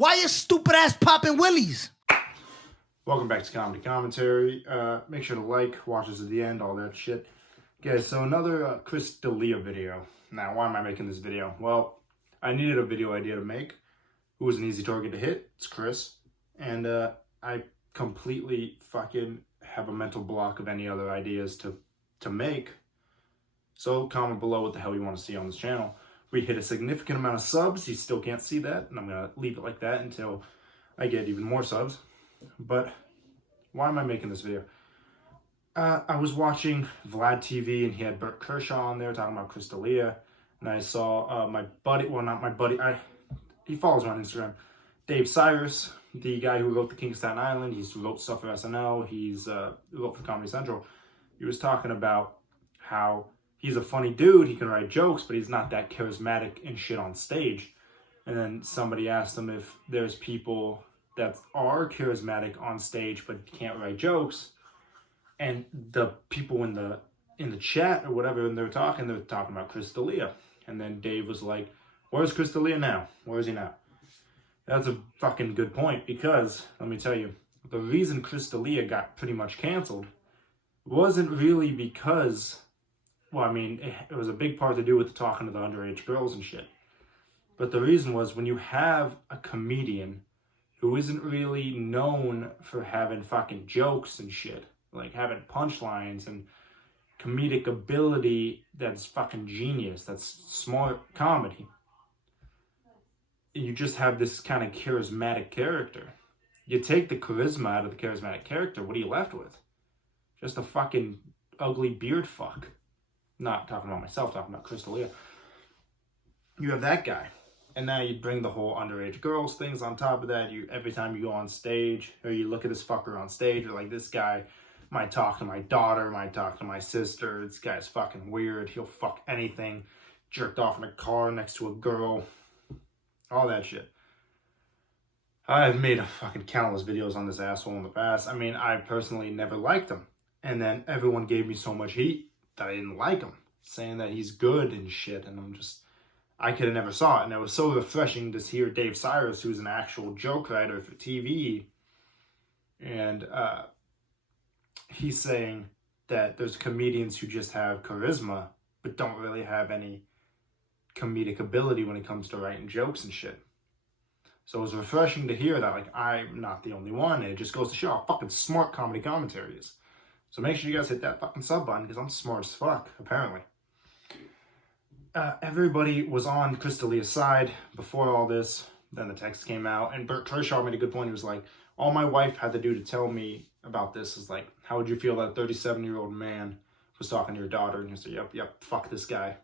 Why you stupid ass popping willies? Welcome back to Comedy Commentary. Make sure to like, watch us to the end, all that shit. Okay, so another Chris D'Elia video. Now, why am I making this video? Well, I needed a video idea to make. Who was an easy target to hit? It's Chris. And I completely fucking have a mental block of any other ideas to make. So comment below what the hell you want to see on this channel. We hit a significant amount of subs. You still can't see that, and I'm going to leave it like that until I get even more subs. But why am I making this video? I was watching Vlad TV, and he had Bert Kershaw on there talking about Chris D'Elia. And I saw my buddy, well, not my buddy, he follows me on Instagram, Dave Cyrus, the guy who wrote The King of Staten Island. He's wrote stuff for SNL. He's wrote for Comedy Central. He was talking about how he's a funny dude. He can write jokes, but he's not that charismatic and shit on stage. And then somebody asked him if there's people that are charismatic on stage but can't write jokes. And the people in the chat or whatever, and they're talking about Chris D'Elia. And then Dave was like, "Where's Chris D'Elia now? Where is he now?" That's a fucking good point, because let me tell you, the reason Chris D'Elia got pretty much canceled wasn't really because, well, I mean, it was a big part to do with the talking to the underage girls and shit. But the reason was, when you have a comedian who isn't really known for having fucking jokes and shit, like having punchlines and comedic ability that's fucking genius, that's smart comedy, you just have this kind of charismatic character. You take the charisma out of the charismatic character, what are you left with? Just a fucking ugly beard fuck. Not talking about myself, talking about Chris D'Elia. You have that guy. And now you bring the whole underage girls things on top of that. Every time you go on stage, or you look at this fucker on stage, you're like, this guy might talk to my daughter, might talk to my sister. This guy's fucking weird. He'll fuck anything. Jerked off in a car next to a girl. All that shit. I've made fucking countless videos on this asshole in the past. I mean, I personally never liked him. And then everyone gave me so much heat that I didn't like him, saying that he's good and shit. And I could have never saw it. And it was so refreshing to hear Dave Cyrus, who's an actual joke writer for TV. And he's saying that there's comedians who just have charisma, but don't really have any comedic ability when it comes to writing jokes and shit. So it was refreshing to hear that, like, I'm not the only one. And it just goes to show how fucking smart Comedy Commentary is. So make sure you guys hit that fucking sub button, because I'm smart as fuck, apparently. Everybody was on Chris D'Elia's side before all this. Then the text came out, and Bert Kershaw made a good point. He was like, all my wife had to do to tell me about this is like, how would you feel that a 37-year-old man was talking to your daughter? And you say, yep, fuck this guy.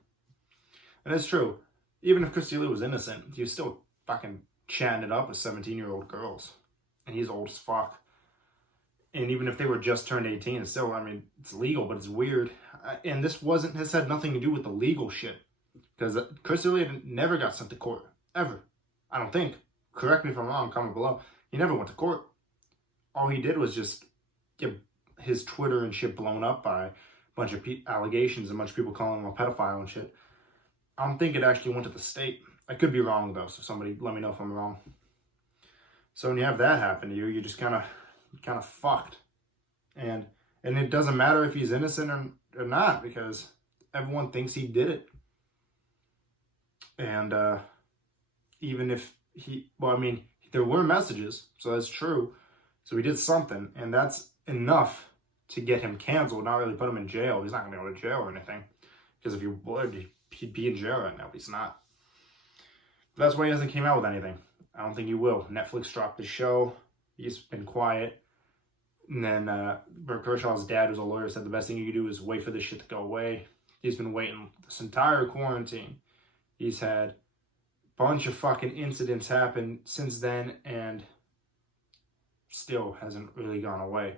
And it's true. Even if Chris D'Elia was innocent, he was still fucking chatting it up with 17-year-old girls. And he's old as fuck. And even if they were just turned 18, it's still, I mean, it's legal, but it's weird. And this has had nothing to do with the legal shit. Because Chris D'Elia never got sent to court. Ever. I don't think. Correct me if I'm wrong, comment below. He never went to court. All he did was just get his Twitter and shit blown up by a bunch of allegations and a bunch of people calling him a pedophile and shit. I don't think it actually went to the state. I could be wrong, though, so somebody let me know if I'm wrong. So when you have that happen to you, you're just kind of fucked. And it doesn't matter if he's innocent or not, because everyone thinks he did it. And even if there were messages, so that's true. So he did something, and that's enough to get him canceled, not really put him in jail. He's not going to go to jail or anything, because if he would, he'd be in jail right now, but he's not. But that's why he hasn't came out with anything. I don't think he will. Netflix dropped the show. He's been quiet. And then Bert Kershaw's dad, who's a lawyer, said the best thing you can do is wait for this shit to go away. He's been waiting this entire quarantine. He's had a bunch of fucking incidents happen since then, and still hasn't really gone away.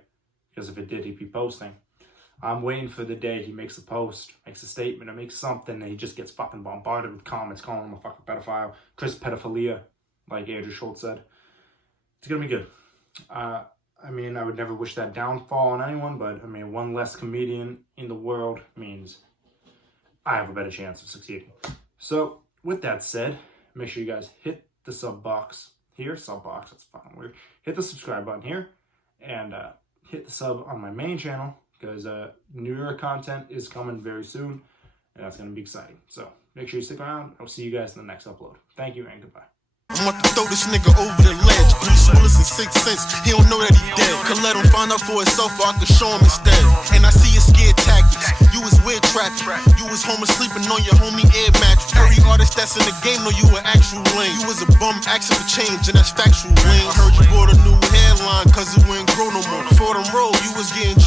Because if it did, he'd be posting. I'm waiting for the day he makes a post, makes a statement, or makes something, and he just gets fucking bombarded with comments calling him a fucking pedophile. Chris Pedophilia, like Andrew Schultz said. It's gonna be good. I mean, I would never wish that downfall on anyone, but I mean, one less comedian in the world means I have a better chance of succeeding. So, with that said, make sure you guys hit the sub box, here, sub box, that's fucking weird. Hit the subscribe button here, and hit the sub on my main channel, because newer content is coming very soon, and that's going to be exciting. So make sure you stick around. I'll see you guys in the next upload. Thank you, and goodbye. I'm about to throw this nigga over the ledge. Bruce Willis in 6 Sense, he don't know that he dead. Could let him find out for himself, or I could show him instead. And I see your scared tactics. You was weird trapping. You was home sleeping on your homie air mattress. Every artist that's in the game know you an actual lame. You was a bum asking for change, and that's factual lame. I heard you bought a new hairline, cause it wouldn't grow no more. For them roll, you was getting